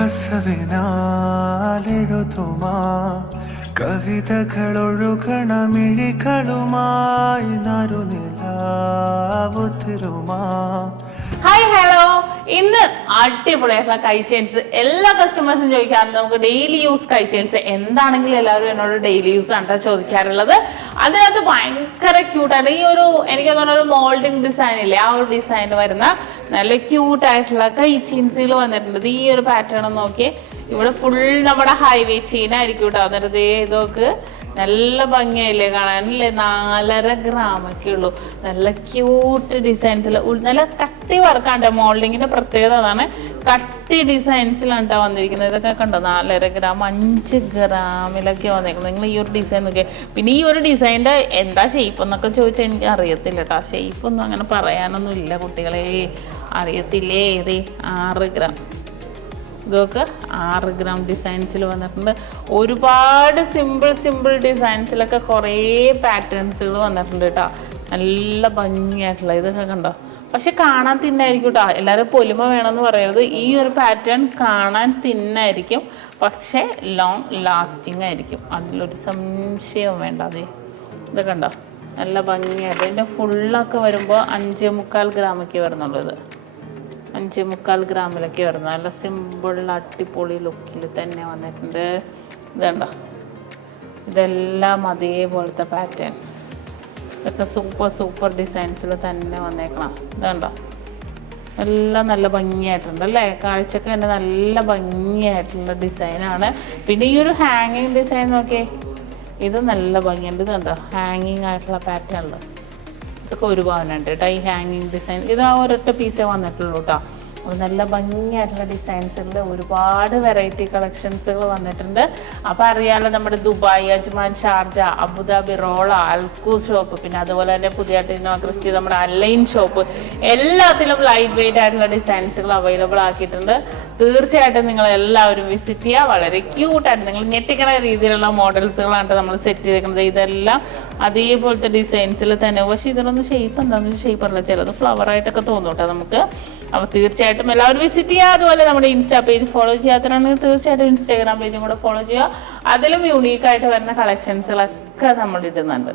കസവിനാലെഴുതുമാ കവിതകളൊഴുകണമിഴികളുമായി മിഴികളുമായി നറുനിലാവുതിരുമാ hi hello ഇന്ന് അടിപൊളിയായിട്ടുള്ള കൈച്ചെയിൻസ് എല്ലാ കസ്റ്റമേഴ്സും ചോദിക്കാറുണ്ട് നമുക്ക് ഡെയിലി യൂസ് കൈച്ചെയിൻസ് എന്താണെങ്കിലും എല്ലാവരും എന്നോട് ഡെയിലി യൂസ് ആണ് ചോദിക്കാറുള്ളത്. അതിനകത്ത് ഭയങ്കര ക്യൂട്ടാണ് ഈ ഒരു എനിക്ക് തോന്നുന്ന ഒരു മോൾഡിംഗ് ഡിസൈൻ ഇല്ലേ? ആ ഒരു ഡിസൈൻ വരുന്ന നല്ല ക്യൂട്ടായിട്ടുള്ള ആയിട്ടുള്ള ചെയിൻസുകൾ വന്നിട്ടുണ്ട്. ഈ ഒരു പാറ്റേൺ നോക്കി ഇവിടെ ഫുൾ നമ്മുടെ ഹൈവേ ചെയിൻ ആയിരിക്കും കേട്ടോ അന്നേരത്തെ ഇതൊക്കെ നല്ല ഭംഗിയായില്ലേ കാണാനല്ലേ? നാലര ഗ്രാമൊക്കെ ഉള്ളൂ നല്ല ക്യൂട്ട് ഡിസൈൻസിൽ നല്ല കട്ടി വർക്കാണ്ട് മോൾഡിങ്ങിന്റെ പ്രത്യേകത അതാണ്. കട്ടി ഡിസൈൻസിലാണ് കേട്ടോ വന്നിരിക്കുന്നത്. ഇതൊക്കെ കണ്ടോ? നാലര ഗ്രാം അഞ്ച് ഗ്രാമിലൊക്കെ വന്നിരിക്കുന്നത്. നിങ്ങൾ ഈ ഒരു ഡിസൈൻ നോക്കിയാൽ പിന്നെ ഈ ഒരു ഡിസൈന്റെ എന്താ ഷേപ്പ് എന്നൊക്കെ ചോദിച്ചാൽ എനിക്ക് അറിയത്തില്ല കേട്ടോ ഷേപ്പ് ഒന്നും അങ്ങനെ പറയാനൊന്നും ഇല്ല കുട്ടികളെ. അറിയത്തില്ലേ? ഇത് ആറ് ഗ്രാം. ഇതൊക്കെ ആറ് ഗ്രാം ഡിസൈൻസിൽ വന്നിട്ടുണ്ട്. ഒരുപാട് സിമ്പിൾ സിമ്പിൾ ഡിസൈൻസിലൊക്കെ കുറേ പാറ്റേൺസുകൾ വന്നിട്ടുണ്ട് കേട്ടോ നല്ല ഭംഗിയായിട്ടുള്ള ഇതൊക്കെ കണ്ടോ? പക്ഷെ കാണാൻ തിന്നായിരിക്കും കേട്ടോ എല്ലാവരും പൊലിമ വേണമെന്ന് പറയരുത്. ഈ ഒരു പാറ്റേൺ കാണാൻ തിന്നായിരിക്കും. പക്ഷേ ലോങ് ലാസ്റ്റിംഗ് ആയിരിക്കും. അതിലൊരു സംശയവും വേണ്ട അതെ. ഇത് കണ്ടോ? നല്ല ഭംഗിയായിട്ട്. ഇതിന്റെ ഫുള്ളൊക്കെ വരുമ്പോൾ അഞ്ചേ മുക്കാൽ ഗ്രാമൊക്കെ വരുന്നുള്ളൂ ഇത്. അഞ്ച് മുക്കാൽ ഗ്രാമിലൊക്കെ വരുന്നത് നല്ല സിമ്പിൾ അടിപൊളി ലുക്കിൽ തന്നെ വന്നിട്ടുണ്ട്. ഇതുണ്ടോ? ഇതെല്ലാം അതേപോലത്തെ പാറ്റേൺ ഇതൊക്കെ സൂപ്പർ സൂപ്പർ ഡിസൈൻസിൽ തന്നെ വന്നേക്കണം. ഇതുണ്ടോ? എല്ലാം നല്ല ഭംഗിയായിട്ടുണ്ട് അല്ലേ? കാഴ്ചക്ക് തന്നെ നല്ല ഭംഗിയായിട്ടുള്ള ഡിസൈനാണ് പിന്നെ ഈ ഒരു ഹാങ്ങിങ് ഡിസൈൻ നോക്കിയേ. ഇത് നല്ല ഭംഗിയുണ്ട്. ഇതുണ്ടോ? ഹാങ്ങിങ് ആയിട്ടുള്ള പാറ്റേണിൽ ഇതൊക്കെ ഒരു പവനുണ്ട് കേട്ടോ ഈ ഹാങ്ങിങ് ഡിസൈൻ ഇത് ആ ഒരൊറ്റ പീസേ വന്നിട്ടുള്ളൂ കേട്ടോ നല്ല ഭംഗിയായിട്ടുള്ള ഡിസൈൻസിൽ ഒരുപാട് വെറൈറ്റി കളക്ഷൻസുകൾ വന്നിട്ടുണ്ട്. അപ്പോൾ അറിയാമല്ലോ നമ്മുടെ Dubai Ajman Sharjah Abu Dhabi Rolla അൽക്കൂ shop പിന്നെ അതുപോലെ തന്നെ പുതിയ ഇന്നോ ക്രിസ്റ്റി നമ്മുടെ അല്ലൈൻ ഷോപ്പ് എല്ലാത്തിലും ലൈറ്റ് വെയിറ്റ് ആയിട്ടുള്ള ഡിസൈൻസുകൾ അവൈലബിൾ ആക്കിയിട്ടുണ്ട്. തീർച്ചയായിട്ടും നിങ്ങൾ എല്ലാവരും വിസിറ്റ് ചെയ്യുക. വളരെ ക്യൂട്ടായിട്ട് നിങ്ങൾ ഞെട്ടിക്കണ രീതിയിലുള്ള മോഡൽസുകളാണ് നമ്മൾ സെറ്റ് ചെയ്തേക്കുന്നത് ഇതെല്ലാം അതേപോലത്തെ ഡിസൈൻസിൽ തന്നെ. പക്ഷേ ഇതിനൊന്നും ഷേപ്പ് എന്താണെന്ന് ഷേപ്പ് അല്ല. ചിലത് ഫ്ലവർ ആയിട്ടൊക്കെ തോന്നും കേട്ടോ നമുക്ക്. അപ്പോൾ തീർച്ചയായിട്ടും എല്ലാവരും വിസിറ്റ് ചെയ്യുക. അതുപോലെ നമ്മുടെ ഇൻസ്റ്റാ പേജ് ഫോളോ ചെയ്യാത്തവരാണെങ്കിൽ തീർച്ചയായിട്ടും ഇൻസ്റ്റാഗ്രാം പേജും കൂടെ ഫോളോ ചെയ്യുക. അതിലും യൂണീക്കായിട്ട് വരുന്ന കളക്ഷൻസുകളൊക്കെ നമ്മൾ ഇടുന്നുണ്ട്.